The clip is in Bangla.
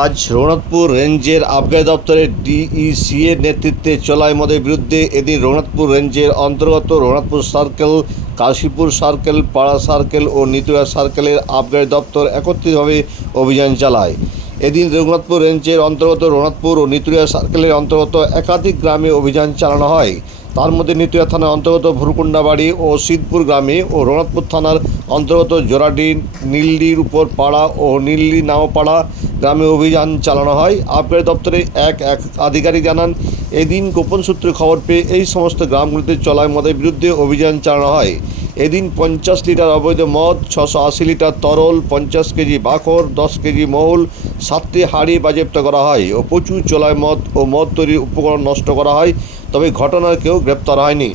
আজ রঘুনাথপুর রেঞ্জের আবগারি দপ্তরের ডিইসি এর নেতৃত্বে চলায় মদের বিরুদ্ধে এদিন রঘুনাথপুর রেঞ্জের অন্তর্গত Raghunathpur circle, Kashipur circle, Para circle ও নিতুয়া সার্কেলের আবগারি দপ্তর একত্রিতভাবে অভিযান চালায়। এদিন রঘুনাথপুর রেঞ্জের অন্তর্গত রঘুনাথপুর ও নিতুয়া সার্কেলের অন্তর্গত একাধিক গ্রামে অভিযান চালানো হয়। তার মধ্যে নিতুয়া থানার অন্তর্গত ভুরকুন্ডাবাড়ি ও সিদ্ধপুর গ্রামে ও রঘুনাথপুর থানার অন্তর্গত জোরাডি, নীলডির উপর পাড়া ও নীলডি নাওপাড়া গ্রামে অভিযান চালানো হয়। আবগারি দপ্তরে এক এক আধিকারিক জানান, এদিন গোপন সূত্রে খবর পেয়ে এই সমস্ত গ্রামগুলিতে চলায় মদের বিরুদ্ধে অভিযান চালানো হয়। এদিন পঞ্চাশ লিটার অবৈধ মদ, ছশো আশি লিটার তরল, পঞ্চাশ কেজি বাখর, দশ কেজি মহুল, সাতটি হাড়ি বাজেপ্ত করা হয় ও প্রচুর চোলায় মদ ও মদ তৈরির উপকরণ নষ্ট করা হয়। তবে ঘটনার কেউ গ্রেপ্তার হয়নি।